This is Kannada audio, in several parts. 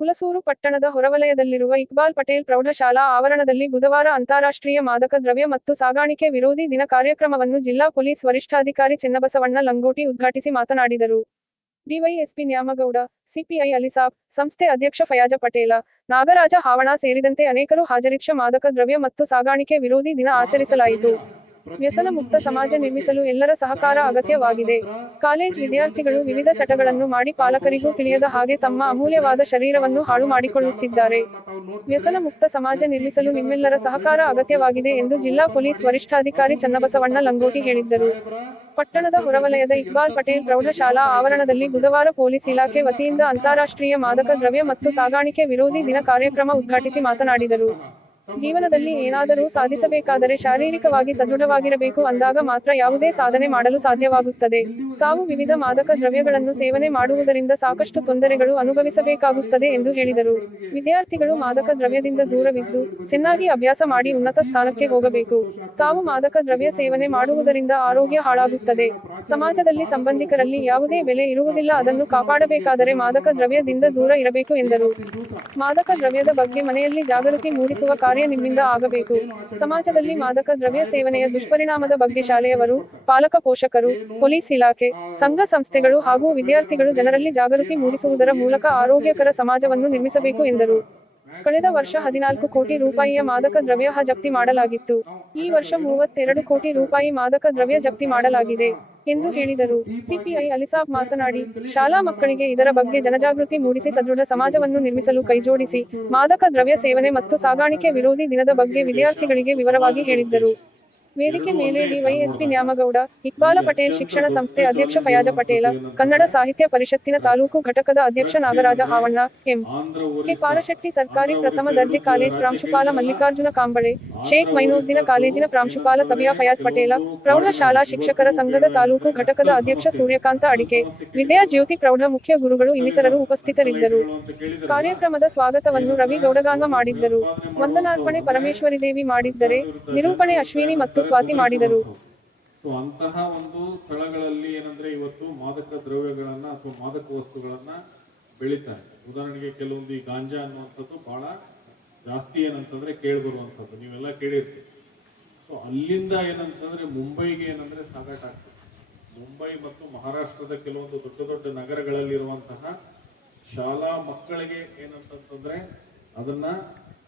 ಹುಲಸೂರು ಪಟ್ಟಣದ ಹೊರವಲಯದಲ್ಲಿರುವ ಇಕ್ಬಾಲ್ ಪಟೇಲ್ ಪ್ರೌಢಶಾಲಾ ಆವರಣದಲ್ಲಿ ಬುಧವಾರ ಅಂತಾರಾಷ್ಟ್ರೀಯ ಮಾದಕ ದ್ರವ್ಯ ಮತ್ತು ಸಾಗಾಣಿಕೆ ವಿರೋಧಿ ದಿನ ಕಾರ್ಯಕ್ರಮವನ್ನು ಜಿಲ್ಲಾ ಪೊಲೀಸ್ ವರಿಷ್ಠಾಧಿಕಾರಿ ಚೆನ್ನಬಸವಣ್ಣ ಲಂಗೋಟಿ ಉದ್ಘಾಟಿಸಿ ಮಾತನಾಡಿದರು. ಡಿವೈಎಸ್ಪಿ ನ್ಯಾಮಗೌಡ, ಸಿಪಿಐ ಅಲಿಸಾಬ್, ಸಂಸ್ಥೆ ಅಧ್ಯಕ್ಷ ಫಯಾಜ ಪಟೇಲ, ನಾಗರಾಜ ಹಾವಣ ಸೇರಿದಂತೆ ಅನೇಕರು ಹಾಜರಿದ್ದ ಮಾದಕ ದ್ರವ್ಯ ಮತ್ತು ಸಾಗಾಣಿಕೆ ವಿರೋಧಿ ದಿನ ಆಚರಿಸಲಾಯಿತು. ವ್ಯಸನ ಮುಕ್ತ ಸಮಾಜ ನಿರ್ಮಿಸಲು ಎಲ್ಲರ ಸಹಕಾರ ಅಗತ್ಯವಾಗಿದೆ. ಕಾಲೇಜ್ ವಿದ್ಯಾರ್ಥಿಗಳು ವಿವಿಧ ಚಟಗಳನ್ನು ಮಾಡಿ ಪಾಲಕರಿಗೂ ತಿಳಿಯದ ಹಾಗೆ ತಮ್ಮ ಅಮೂಲ್ಯವಾದ ಶರೀರವನ್ನು ಹಾಳು ಮಾಡಿಕೊಳ್ಳುತ್ತಿದ್ದಾರೆ. ವ್ಯಸನ ಮುಕ್ತ ಸಮಾಜ ನಿರ್ಮಿಸಲು ನಿಮ್ಮೆಲ್ಲರ ಸಹಕಾರ ಅಗತ್ಯವಾಗಿದೆ ಎಂದು ಜಿಲ್ಲಾ ಪೊಲೀಸ್ ವರಿಷ್ಠಾಧಿಕಾರಿ ಚೆನ್ನಬಸವಣ್ಣ ಲಂಗೋಟಿ ಹೇಳಿದ್ದರು. ಪಟ್ಟಣದ ಹೊರವಲಯದ ಇಕ್ಬಾಲ್ ಪಟೇಲ್ ಪ್ರೌಢಶಾಲಾ ಆವರಣದಲ್ಲಿ ಬುಧವಾರ ಪೊಲೀಸ್ ಇಲಾಖೆ ವತಿಯಿಂದ ಅಂತಾರಾಷ್ಟ್ರೀಯ ಮಾದಕ ದ್ರವ್ಯ ಮತ್ತು ಸಾಗಾಣಿಕೆ ವಿರೋಧಿ ದಿನ ಕಾರ್ಯಕ್ರಮ ಉದ್ಘಾಟಿಸಿ ಮಾತನಾಡಿದರು. ಜೀವನದಲ್ಲಿ ಏನಾದರೂ ಸಾಧಿಸಬೇಕಾದರೆ ಶಾರೀರಿಕವಾಗಿ ಸದೃಢವಾಗಿರಬೇಕು ಅಂದಾಗ ಮಾತ್ರ ಯಾವುದೇ ಸಾಧನೆ ಮಾಡಲು ಸಾಧ್ಯವಾಗುತ್ತದೆ. ತಾವು ವಿವಿಧ ಮಾದಕ ದ್ರವ್ಯಗಳನ್ನು ಸೇವನೆ ಮಾಡುವುದರಿಂದ ಸಾಕಷ್ಟು ತೊಂದರೆಗಳು ಅನುಭವಿಸಬೇಕಾಗುತ್ತದೆ ಎಂದು ಹೇಳಿದರು. ವಿದ್ಯಾರ್ಥಿಗಳು ಮಾದಕ ದ್ರವ್ಯದಿಂದ ದೂರವಿದ್ದು ಚೆನ್ನಾಗಿ ಅಭ್ಯಾಸ ಮಾಡಿ ಉನ್ನತ ಸ್ಥಾನಕ್ಕೆ ಹೋಗಬೇಕು. ತಾವು ಮಾದಕ ದ್ರವ್ಯ ಸೇವನೆ ಮಾಡುವುದರಿಂದ ಆರೋಗ್ಯ ಹಾಳಾಗುತ್ತದೆ. ಸಮಾಜದಲ್ಲಿ ಸಂಬಂಧಿಕರಲ್ಲಿ ಯಾವುದೇ ಬೆಲೆ ಇರುವುದಿಲ್ಲ. ಅದನ್ನು ಕಾಪಾಡಬೇಕಾದರೆ ಮಾದಕ ದ್ರವ್ಯದಿಂದ ದೂರ ಇರಬೇಕು ಎಂದರು. ಮಾದಕ ದ್ರವ್ಯದ ಬಗ್ಗೆ ಮನೆಯಲ್ಲಿ ಜಾಗೃತಿ ಮೂಡಿಸುವ ಕಾರ್ಯ ನಿಮ್ಮಿಂದ ಆಗಬೇಕು. ಸಮಾಜದಲ್ಲಿ ಮಾದಕ ದ್ರವ್ಯ ಸೇವನೆಯ ದುಷ್ಪರಿಣಾಮದ ಬಗ್ಗೆ ಶಾಲೆಯವರು, ಪಾಲಕ ಪೋಷಕರು, ಪೊಲೀಸ್ ಇಲಾಖೆ, ಸಂಘ ಸಂಸ್ಥೆಗಳು ಹಾಗೂ ವಿದ್ಯಾರ್ಥಿಗಳು ಜನರಲ್ಲಿ ಜಾಗೃತಿ ಮೂಡಿಸುವುದರ ಮೂಲಕ ಆರೋಗ್ಯಕರ ಸಮಾಜವನ್ನು ನಿರ್ಮಿಸಬೇಕು ಎಂದರು. ಕಳೆದ ವರ್ಷ 14 ಕೋಟಿ ರೂಪಾಯಿಯ ಮಾದಕ ದ್ರವ್ಯ ಜಪ್ತಿ ಮಾಡಲಾಗಿತ್ತು. ಈ ವರ್ಷ 32 ಕೋಟಿ ರೂಪಾಯಿ ಮಾದಕ ದ್ರವ್ಯ ಜಪ್ತಿ ಮಾಡಲಾಗಿದೆ ಎಂದು ಹೇಳಿದರು. ಸಿಪಿಐ ಅಲಿಸಾಬ್ ಮಾತನಾಡಿ, ಶಾಲಾ ಮಕ್ಕಳಿಗೆ ಇದರ ಬಗ್ಗೆ ಜನಜಾಗೃತಿ ಮೂಡಿಸಿ ಸದೃಢ ಸಮಾಜವನ್ನು ನಿರ್ಮಿಸಲು ಕೈಜೋಡಿಸಿ ಮಾದಕ ದ್ರವ್ಯ ಸೇವನೆ ಮತ್ತು ಸಾಗಾಣಿಕೆ ವಿರೋಧಿ ದಿನದ ಬಗ್ಗೆ ವಿದ್ಯಾರ್ಥಿಗಳಿಗೆ ವಿವರವಾಗಿ ಹೇಳಿದ್ದರು. ವೇದಿಕೆ ಮೇಲೆ ಡಿವೈಎಸ್ಪಿ ನ್ಯಾಮಗೌಡ, ಇಕ್ಬಾಲ ಪಟೇಲ್ ಶಿಕ್ಷಣ ಸಂಸ್ಥೆ ಅಧ್ಯಕ್ಷ ಫಯಾಜ ಪಟೇಲ, ಕನ್ನಡ ಸಾಹಿತ್ಯ ಪರಿಷತ್ತಿನ ತಾಲೂಕು ಘಟಕದ ಅಧ್ಯಕ್ಷ ನಾಗರಾಜ ಹಾವಣ್ಣ, ಎಂ. ಕೆ. ಪಾರಶೆಟ್ಟಿ, ಸರ್ಕಾರಿ ಪ್ರಥಮ ದರ್ಜೆ ಕಾಲೇಜ್ ಪ್ರಾಂಶುಪಾಲ ಮಲ್ಲಿಕಾರ್ಜುನ ಕಾಂಬಳೆ, ಶೇಖ್ ಮೈನೂದ್ದೀನ ಕಾಲೇಜಿನ ಪ್ರಾಂಶುಪಾಲ ಸಬಿಯಾ ಫಯಾಜ್ ಪಟೇಲ, ಪ್ರೌಢಶಾಲಾ ಶಿಕ್ಷಕರ ಸಂಘದ ತಾಲೂಕು ಘಟಕದ ಅಧ್ಯಕ್ಷ ಸೂರ್ಯಕಾಂತ ಅಡಿಕೆ, ವಿದ್ಯಾ ಜ್ಯೋತಿ ಪ್ರೌಢ ಮುಖ್ಯ ಗುರುಗಳು ಇನ್ನಿತರರು ಉಪಸ್ಥಿತರಿದ್ದರು. ಕಾರ್ಯಕ್ರಮದ ಸ್ವಾಗತವನ್ನು ರವಿ ಗೌಡಗಾನ್ವ ಮಾಡಿದ್ದರು. ವಂದನಾರ್ಪಣೆ ಪರಮೇಶ್ವರಿದೇವಿ ಮಾಡಿದ್ದರೆ, ನಿರೂಪಣೆ ಅಶ್ವಿನಿ ಮತ್ತು ಸ್ವಾತಿ ಮಾಡಿದರು. ಅಂತಹ ಒಂದು ಸ್ಥಳಗಳಲ್ಲಿ ಏನಂದ್ರೆ ಇವತ್ತು ಮಾದಕ ದ್ರವ್ಯಗಳನ್ನ ಅಥವಾ ಮಾದಕ ವಸ್ತುಗಳನ್ನ ಬೆಳೀತಾರೆ. ಉದಾಹರಣೆಗೆ ಕೆಲವೊಂದು ಈ ಗಾಂಜಾ ಅನ್ನುವಂಥದ್ದು ಬಹಳ ಜಾಸ್ತಿ ಏನಂತಂದ್ರೆ ಕೇಳಿಬರುವಂಥದ್ದು ನೀವೆಲ್ಲ ಕೇಳಿರ್ತೀವಿ. ಸೊ ಅಲ್ಲಿಂದ ಏನಂತಂದ್ರೆ ಮುಂಬೈಗೆ ಏನಂದ್ರೆ ಸಾಗಾಟ ಆಗ್ತದೆ. ಮುಂಬೈ ಮತ್ತು ಮಹಾರಾಷ್ಟ್ರದ ಕೆಲವೊಂದು ದೊಡ್ಡ ದೊಡ್ಡ ನಗರಗಳಲ್ಲಿರುವಂತಹ ಶಾಲಾ ಮಕ್ಕಳಿಗೆ ಏನಂತಂದ್ರೆ ಅದನ್ನ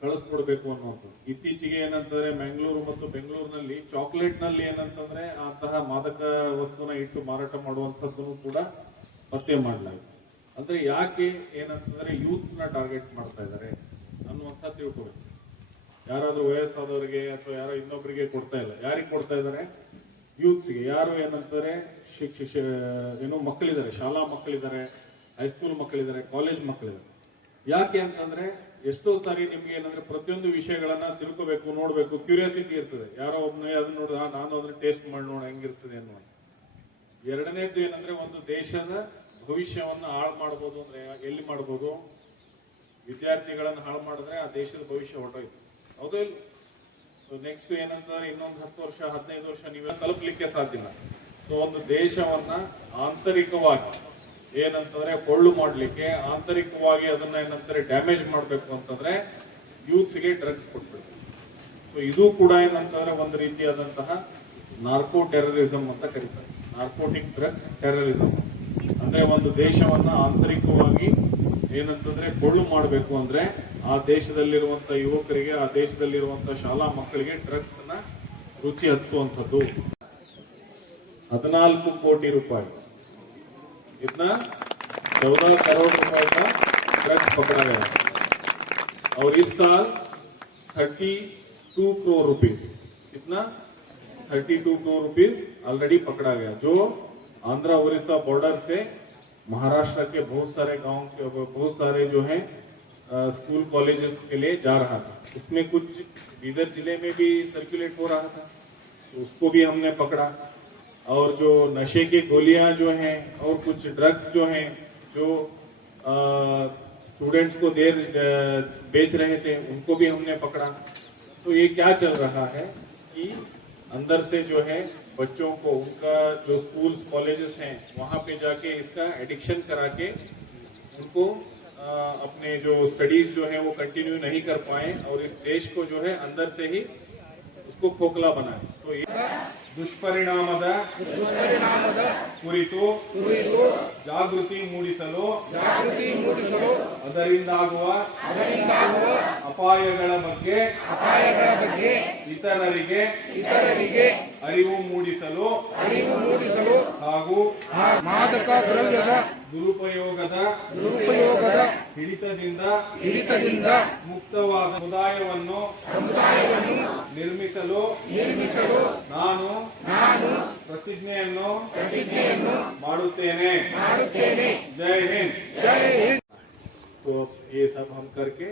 ಕಳಿಸ್ಕೊಡ್ಬೇಕು ಅನ್ನುವಂಥದ್ದು. ಇತ್ತೀಚೆಗೆ ಏನಂತಂದ್ರೆ ಮ್ಯಾಂಗ್ಳೂರು ಮತ್ತು ಬೆಂಗಳೂರಿನಲ್ಲಿ ಚಾಕ್ಲೇಟ್ ನಲ್ಲಿ ಏನಂತಂದ್ರೆ ಅಂತಹ ಮಾದಕ ವಸ್ತುನ ಇಟ್ಟು ಮಾರಾಟ ಮಾಡುವಂಥದ್ದನ್ನು ಕೂಡ ಪತ್ತೆ ಮಾಡಲಾಗಿದೆ. ಅಂದ್ರೆ ಯಾಕೆ ಏನಂತಂದ್ರೆ ಯೂತ್ಸ್ ನ ಟಾರ್ಗೆಟ್ ಮಾಡ್ತಾ ಇದ್ದಾರೆ ಅನ್ನುವಂಥ ತಿಳ್ಕೊಬೇಕು. ಯಾರಾದ್ರೂ ವಯಸ್ಸಾದವರಿಗೆ ಅಥವಾ ಯಾರೋ ಇನ್ನೊಬ್ಬರಿಗೆ ಕೊಡ್ತಾ ಇಲ್ಲ. ಯಾರಿಗೆ ಕೊಡ್ತಾ ಇದ್ದಾರೆ? ಯೂತ್ಸ್ಗೆ. ಯಾರು ಏನಂತಾರೆ ಏನು ಮಕ್ಕಳಿದ್ದಾರೆ, ಶಾಲಾ ಮಕ್ಕಳಿದ್ದಾರೆ, ಹೈಸ್ಕೂಲ್ ಮಕ್ಕಳಿದ್ದಾರೆ, ಕಾಲೇಜ್ ಮಕ್ಕಳಿದ್ದಾರೆ. ಯಾಕೆ ಅಂತಂದ್ರೆ ಎಷ್ಟೋ ಸಾರಿ ನಿಮ್ಗೆ ಏನಂದ್ರೆ ಪ್ರತಿಯೊಂದು ವಿಷಯಗಳನ್ನ ತಿಳ್ಕೋಬೇಕು, ನೋಡ್ಬೇಕು, ಕ್ಯೂರಿಯಾಸಿಟಿ ಇರ್ತದೆ. ಯಾರೋ ಒಬ್ಬನೇ ಅದನ್ನ ನೋಡ, ನಾನು ಅದನ್ನ ಟೇಸ್ಟ್ ಮಾಡಿ ನೋಡ ಹೆಂಗಿರ್ತದೆ ಅನ್ನೋ. ಎರಡನೇದು ಏನಂದ್ರೆ ಒಂದು ದೇಶದ ಭವಿಷ್ಯವನ್ನ ಹಾಳು ಮಾಡ್ಬೋದು. ಅಂದ್ರೆ ಎಲ್ಲಿ ಮಾಡ್ಬೋದು? ವಿದ್ಯಾರ್ಥಿಗಳನ್ನ ಹಾಳು ಮಾಡಿದ್ರೆ ಆ ದೇಶದ ಭವಿಷ್ಯ ಹೊರಟೋಯ್ತು, ಹೌದು ಇಲ್ಲ? ನೆಕ್ಸ್ಟ್ ಏನಂತಂದ್ರೆ ಇನ್ನೊಂದು 10 ವರ್ಷ 15 ವರ್ಷ ನೀವೆಲ್ಲ ತಲುಪಲಿಕ್ಕೆ ಸಾಧ್ಯ ಇಲ್ಲ. ಸೊ ಒಂದು ದೇಶವನ್ನ ಆಂತರಿಕವಾಗಿ ಏನಂತಂದ್ರೆ ಕೊಳ್ಳು ಮಾಡ್ಲಿಕ್ಕೆ, ಆಂತರಿಕವಾಗಿ ಅದನ್ನ ಏನಂತಾರೆ ಡ್ಯಾಮೇಜ್ ಮಾಡ್ಬೇಕು ಅಂತಂದ್ರೆ ಯೂತ್ಸ್ಗೆ ಡ್ರಗ್ಸ್ ಕೊಡ್ಬೇಕು. ಸೊ ಇದು ಕೂಡ ಏನಂತಂದ್ರೆ ಒಂದು ರೀತಿಯಾದಂತಹ ನಾರ್ಕೋ ಟೆರರಿಸಂ ಅಂತ ಕರೀತಾರೆ. ನಾರ್ಕೋಟಿಕ್ ಡ್ರಗ್ಸ್ ಟೆರರಿಸಂ ಅಂದ್ರೆ ಒಂದು ದೇಶವನ್ನ ಆಂತರಿಕವಾಗಿ ಏನಂತಂದ್ರೆ ಕೊಳ್ಳು ಮಾಡಬೇಕು ಅಂದ್ರೆ ಆ ದೇಶದಲ್ಲಿರುವಂತ ಯುವಕರಿಗೆ, ಆ ದೇಶದಲ್ಲಿರುವಂತ ಶಾಲಾ ಮಕ್ಕಳಿಗೆ ಡ್ರಗ್ಸ್ ನ ರುಚಿ ಹಚ್ಚುವಂಥದ್ದು. 14 ಕೋಟಿ ರೂಪಾಯಿ, इतना 14 करोड़ रुपए का ड्रग्स पकड़ा गया और इस साल 32 करोड़ रुपीस, कितना 32 करोड़ रुपीस ऑलरेडी पकड़ा गया, जो आंध्र उड़ीसा बॉर्डर से महाराष्ट्र के बहुत सारे गांव के बहुत सारे जो हैं स्कूल कॉलेजेस के लिए जा रहा था. उसमें कुछ बीदर जिले में भी सर्कुलेट हो रहा था, तो उसको भी हमने पकड़ा. और जो नशे की गोलियां जो हैं और कुछ ड्रग्स जो हैं जो स्टूडेंट्स को बेच रहे थे, उनको भी हमने पकड़ा. तो ये क्या चल रहा है कि अंदर से जो है बच्चों को उनका जो स्कूल्स कॉलेजेस हैं वहाँ पे जाके इसका एडिक्शन करा के उनको अपने जो स्टडीज जो है वो कंटिन्यू नहीं कर पाए और इस देश को जो है अंदर से ही उसको खोखला बनाए। तो ये ದುಷ್ಪರಿಣಾಮದ ಕುರಿತು ಜಾಗೃತಿ ಮೂಡಿಸಲು ಅದರಿಂದಾಗುವ ಅಪಾಯಗಳ ಬಗ್ಗೆ ಇತರರಿಗೆ ಅರಿವು ಮೂಡಿಸಲು ಹಾಗೂ ಮಾದಕ ದ್ರವ್ಯದ ದುರುಪಯೋಗದ ಹಿಡಿತದಿಂದ ಮುಕ್ತವಾದ ಸಮುದಾಯವನ್ನು ನಿರ್ಮಿಸಲು ನಾನು ಪ್ರತಿಜ್ಞೆಯನ್ನು ಮಾಡುತ್ತೇನೆ। जय हिंद। तो ये सब हम करके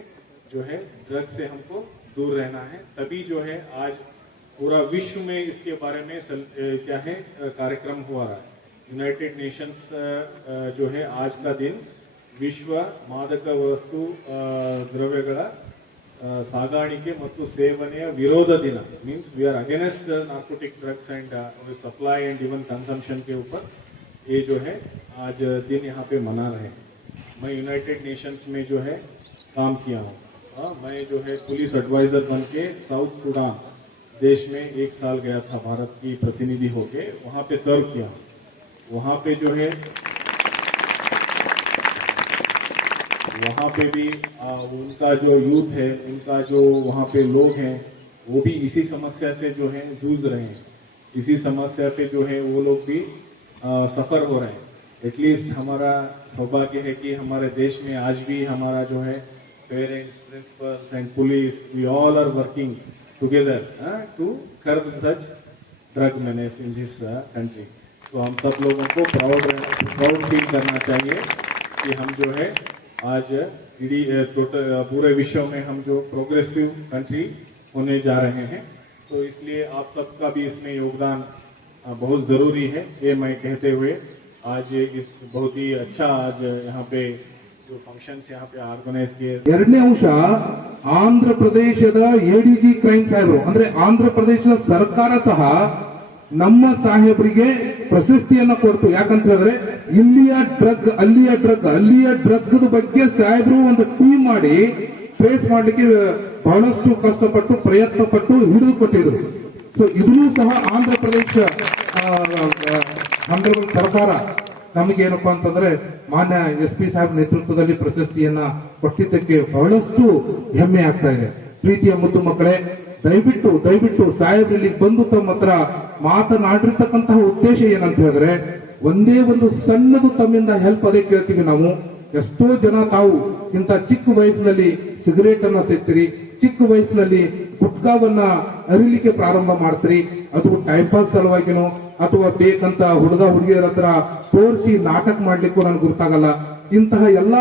जो है ड्रग से हमको दूर रहना है, तभी जो है आज पूरा विश्व में इसके बारे में क्या है कार्यक्रम हुआ रहा है। ಯುನೈಟೆಡ್ ನೇಷನ್ಸ್ जो है आज का दिन ವಿಶ್ವ ಮಾದಕ ವಸ್ತು ದ್ರವ್ಯಗಳ ಸಾಗಾಣಿಕೆ ಮತ್ತು ಸೇವನೆಯ ವಿರೋಧ ದಿನ, means we are against narcotic drugs and supply and even consumption के ऊपर ये जो है आज दिन यहाँ पे मना रहे हैं। मैं यूनाइटेड नेशंस में जो है काम किया हूँ, मैं जो है पुलिस एडवाइजर बन के साउथ सूडान देश में 1 साल गया था भारत की प्रतिनिधि होके, वहाँ पे सर्व किया। वहाँ पे जो है वहाँ पे भी उनका जो यूथ है, उनका जो वहाँ पे लोग हैं, वो भी इसी समस्या से जो है जूझ रहे हैं। इसी समस्या पे जो है वो लोग भी सफर हो रहे हैं। एटलीस्ट हमारा सौभाग्य है कि हमारे देश में आज भी हमारा जो है parents, principals and police, we all are working together to curb such drug menace in this country. तो हम सब लोगों को प्राउड फील करना चाहिए कि हम जो है आज टोटल पूरे विश्व में हम जो प्रोग्रेसिव कंट्री होने जा रहे हैं। तो इसलिए आप सबका भी इसमें योगदान बहुत ज़रूरी है, ये मैं कहते हुए आज इस बहुत ही अच्छा आज यहाँ पे जो फंक्शन्स यहाँ पे ಆರ್ಗನೈಸ್ किए। ಎರಡನೇ ಅಂಶ, ಆಂಧ್ರ ಪ್ರದೇಶದ ಎಡಿಜಿ ಕ್ರೈಮ್ ಸಾಹೇಬರು ಅಂದ್ರೆ ಆಂಧ್ರ ಪ್ರದೇಶದ ಸರ್ಕಾರ ಸಹ ನಮ್ಮ ಸಾಹೇಬರಿಗೆ ಪ್ರಶಸ್ತಿಯನ್ನ ಕೊಡ್ತು। ಯಾಕಂತ ಹೇಳಿದ್ರೆ ಇಲ್ಲಿಯ ಡ್ರಗ್ ಅಲ್ಲಿಯ ಡ್ರಗ್ ಬಗ್ಗೆ ಸಾಹೇಬರು ಒಂದು ಟೀಮ್ ಮಾಡಿ ಟ್ರೇಸ್ ಮಾಡ್ಲಿಕ್ಕೆ ಬಹಳಷ್ಟು ಕಷ್ಟಪಟ್ಟು ಪ್ರಯತ್ನ ಪಟ್ಟು ಹಿಡಿದು ಕೊಟ್ಟಿದ್ರು। ಸೊ ಇದನ್ನು ಸಹ ಆಂಧ್ರ ಪ್ರದೇಶ ಸರ್ಕಾರ ನಮಗೇನಪ್ಪಾ ಅಂತಂದ್ರೆ ಮಾನ್ಯ SP ಸಾಹೇಬ್ ನೇತೃತ್ವದಲ್ಲಿ ಪ್ರಶಸ್ತಿಯನ್ನ ಕೊಟ್ಟಿದ್ದಕ್ಕೆ ಬಹಳಷ್ಟು ಹೆಮ್ಮೆ ಆಗ್ತಾ ಇದೆ। ಪ್ರೀತಿಯ ಮುದ್ದು ಮಕ್ಕಳೇ, ದಯವಿಟ್ಟು ಸಾಹೇಬ್ರಲ್ಲಿ ಬಂದು ತಮ್ಮ ಹತ್ರ ಮಾತನಾಡಿರ್ತಕ್ಕಂತಹ ಉದ್ದೇಶ ಏನಂತ ಹೇಳಿದ್ರೆ, ಒಂದೇ ಒಂದು ಸಣ್ಣದು ತಮ್ಮಿಂದ ಹೆಲ್ಪ್ ಅದೇ ಕೇಳ್ತೀವಿ ನಾವು। ಎಷ್ಟೋ ಜನ ತಾವು ಇಂಥ ಚಿಕ್ಕ ವಯಸ್ಸಿನಲ್ಲಿ ಸಿಗರೇಟ್ ಅನ್ನ ಸೇರ್ತೀರಿ, ಚಿಕ್ಕ ವಯಸ್ಸಿನಲ್ಲಿ ಗುಟ್ಕಾವನ್ನ ಅರಿಲಿಕ್ಕೆ ಪ್ರಾರಂಭ ಮಾಡ್ತೀರಿ, ಅದು ಟೈಮ್ ಪಾಸ್ ಸಲುವಾಗಿನೋ ಅಥವಾ ಬೇಕಂತ ಹುಡುಗ ಹುಡುಗಿಯರ ಹತ್ರ ತೋರಿಸಿ ನಾಟಕ ಮಾಡ್ಲಿಕ್ಕೂ ನನ್ಗೆ ಗೊತ್ತಾಗಲ್ಲ। ಇಂತಹ ಎಲ್ಲಾ